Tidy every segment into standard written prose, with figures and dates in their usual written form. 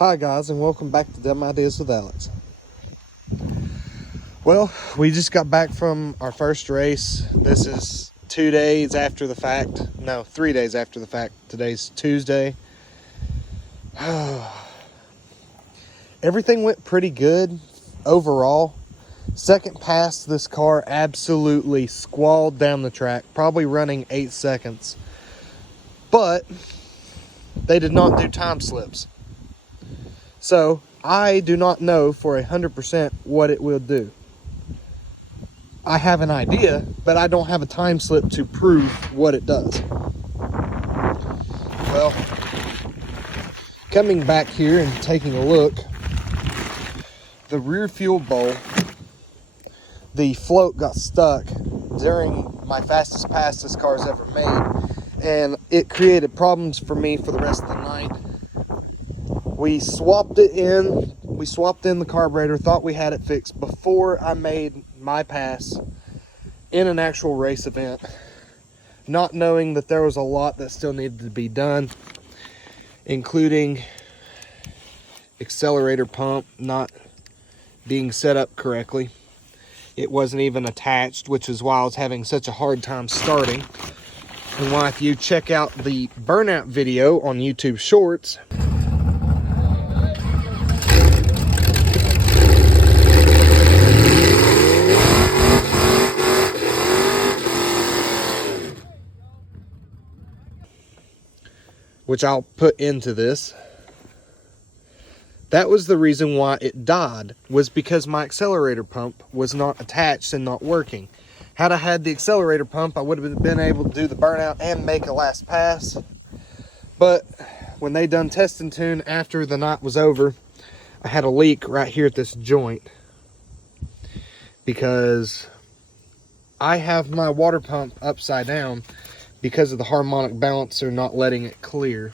Hi guys, and welcome back to Dumb Ideas with Alex. Well, we just got back from our first race. This is 2 days after the fact. No, 3 days after the fact. Today's Tuesday. Everything went pretty good overall. Second pass, this car absolutely squalled down the track, probably running 8 seconds. But they did not do time slips. So I do not know for 100% what it will do. I have an idea, but I don't have a time slip to prove what it does. Well, coming back here and taking a look, the rear fuel bowl, the float got stuck during my fastest pass this car's ever made, and it created problems for me for the rest of the night. We swapped in the carburetor, thought we had it fixed before I made my pass in an actual race event, not knowing that there was a lot that still needed to be done, including accelerator pump not being set up correctly. It wasn't even attached, which is why I was having such a hard time starting. And why, if you check out the burnout video on YouTube Shorts, which I'll put into this, that was the reason why it died, was because my accelerator pump was not attached and not working. Had I had the accelerator pump, I would have been able to do the burnout and make a last pass. But when they done test and tune after the night was over, I had a leak right here at this joint, because I have my water pump upside down because of the harmonic balancer not letting it clear.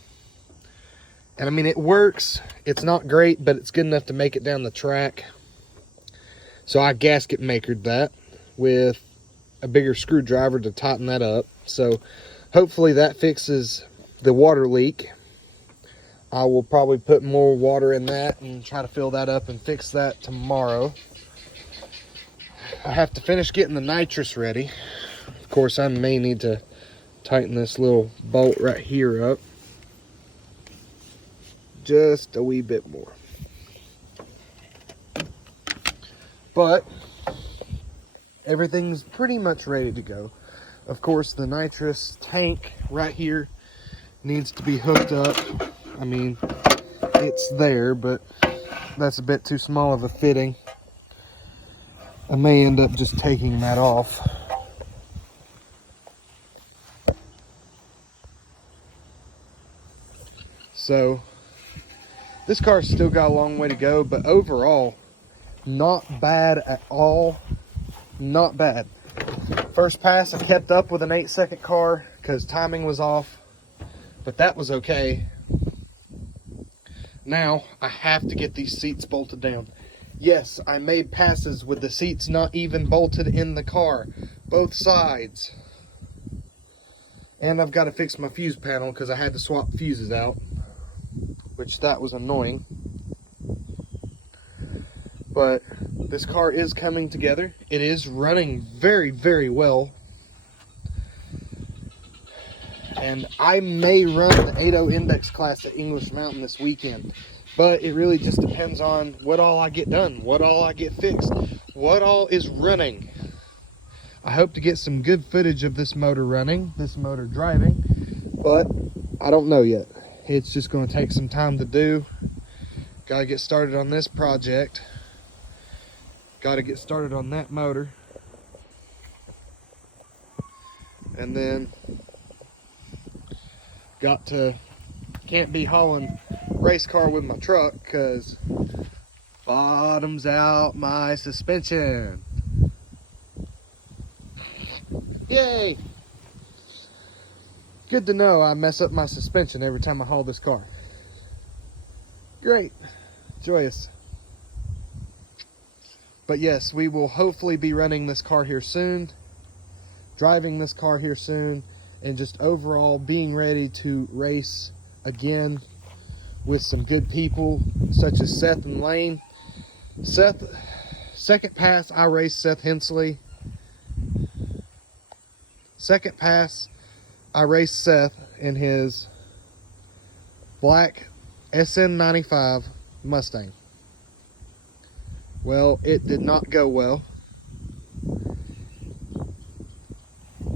And I mean, it works. It's not great, but it's good enough to make it down the track. So I gasket makered that with a bigger screwdriver to tighten that up. So hopefully that fixes the water leak. I will probably put more water in that and try to fill that up and fix that tomorrow. I have to finish getting the nitrous ready. Of course, I may need to tighten this little bolt right here up just a wee bit more. But everything's pretty much ready to go. Of course, the nitrous tank right here needs to be hooked up. I mean, it's there, but that's a bit too small of a fitting. I may end up just taking that off. So this car's still got a long way to go, but overall, not bad at all. Not bad. First pass, I kept up with an 8-second car because timing was off, but that was okay. Now I have to get these seats bolted down. Yes, I made passes with the seats not even bolted in the car, both sides. And I've got to fix my fuse panel because I had to swap fuses out, which that was annoying. But this car is coming together. It is running very, very well. And I may run the 8.0 index class at English Mountain this weekend. But it really just depends on what all I get done, what all I get fixed, what all is running. I hope to get some good footage of this motor running, this motor driving, but I don't know yet. It's just going to take some time to do. Got to get started on this project. Got to get started on that motor. And then can't be hauling race car with my truck because bottoms out my suspension. Yay! Good to know I mess up my suspension every time I haul this car. Great. Joyous. But yes, we will hopefully be running this car here soon, driving this car here soon, and just overall being ready to race again with some good people such as Seth and Lane. Seth, second pass, I raced Seth Hensley. Second pass, I raced Seth in his black SN95 Mustang. Well, it did not go well.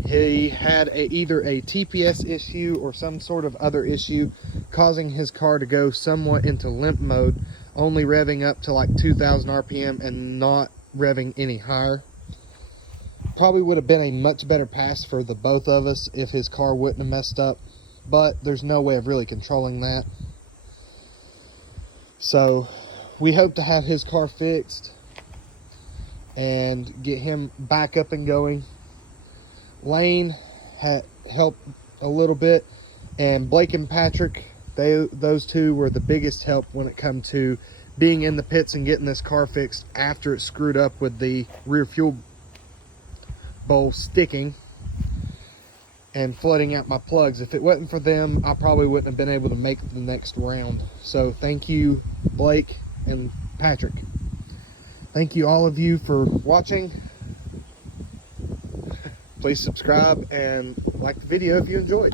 He had either a TPS issue or some sort of other issue causing his car to go somewhat into limp mode, only revving up to like 2,000 RPM and not revving any higher. Probably would have been a much better pass for the both of us if his car wouldn't have messed up, but there's no way of really controlling that. So we hope to have his car fixed and get him back up and going. Lane had helped a little bit, and Blake and Patrick, those two were the biggest help when it come to being in the pits and getting this car fixed after it screwed up with the rear fuel bowl sticking and flooding out my plugs. If it wasn't for them, I probably wouldn't have been able to make the next round. So thank you, Blake and Patrick. Thank you, all of you, for watching. Please subscribe and like the video if you enjoyed.